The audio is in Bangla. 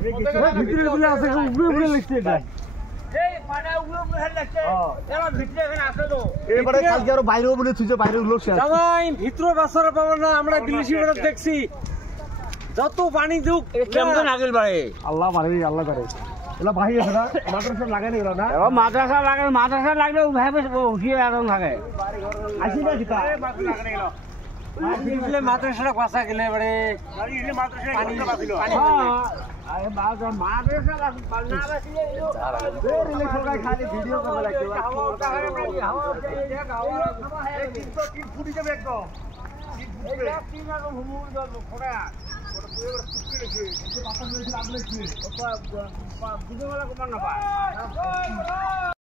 ভিতরে ভিতরে আছে উপরে উপরে লাগছে এটা এই পাড়া উপরে উপরে লাগছে এরা ভিতরে এখানে আছে তো এবারে কালকে আর বাইরেও বলে তুই যে বাইরে লোক শেষ জামাই ভিতরে বাসরা পাবো না আমরা বিলিশি বড় দেখছি যত পানি দুক কেমন আগের বারে আল্লাহ পারে আল্লাহ করে এলা বাহি আছে না মাদ্রাসা লাগাই নিল না এবার মাদ্রাসা লাগলে ভাবে উঠিয়ে আরাম থাকে আসি না কিতা দিলে মাদ্রাসাটা কষা গেলে এবারে আরে মাদ্রাসা না বাসিলে সরকার খালি ভিডিও করে লাগবে ফুটি যাবে একদম বুঝে বলা কমান না পায়